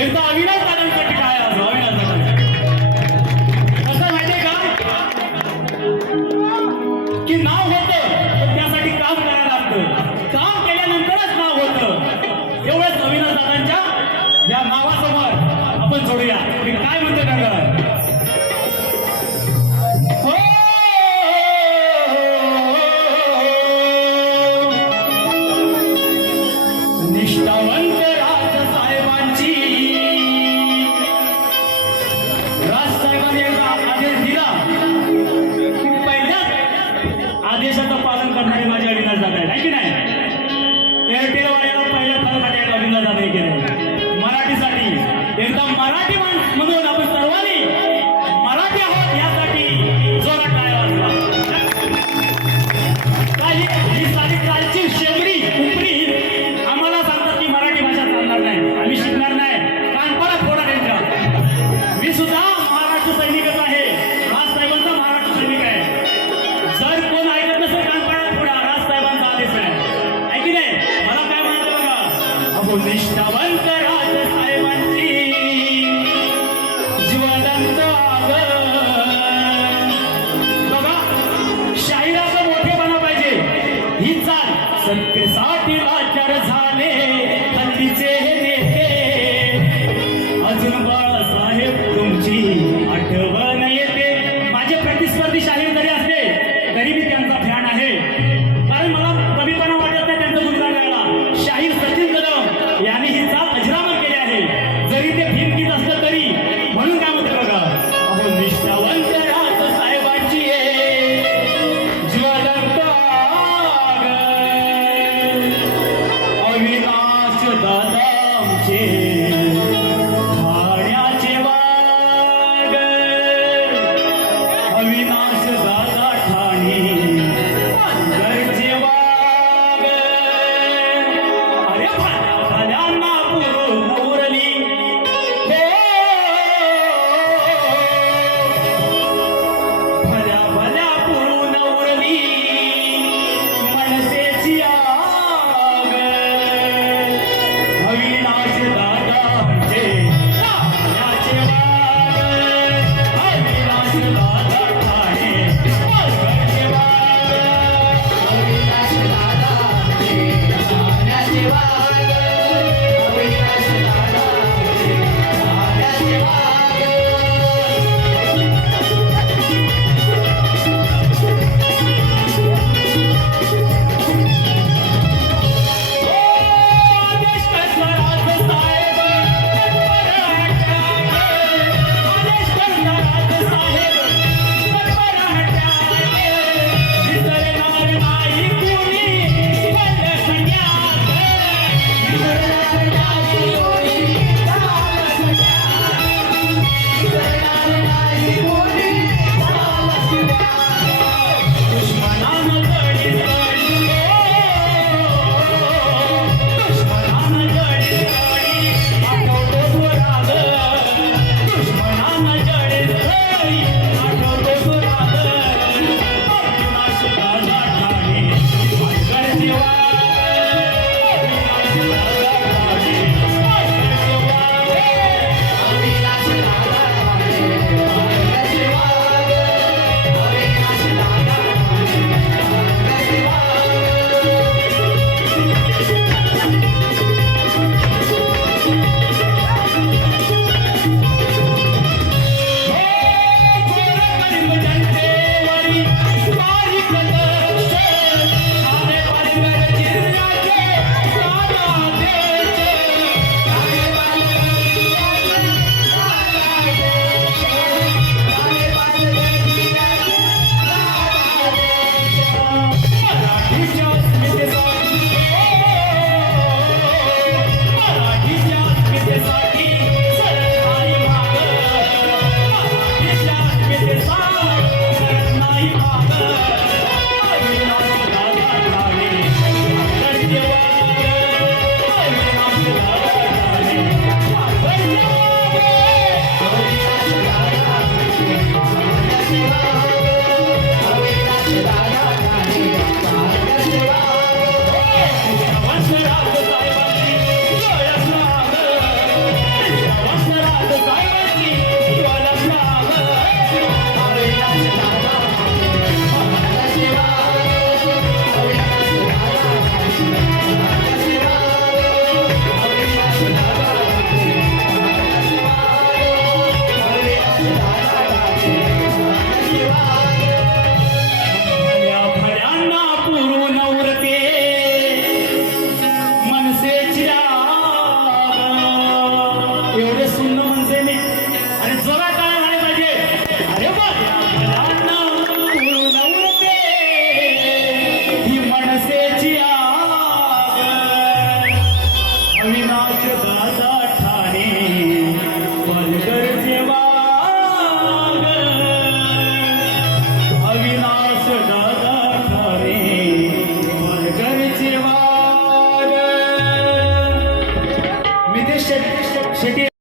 इसका अविनाश साधन को टिकाया हो तो अविनाश साधन ऐसा अच्छा, कि ना होते मराठी माणूस म्हणून आपण सर्वांनी Bye. Agreed answers.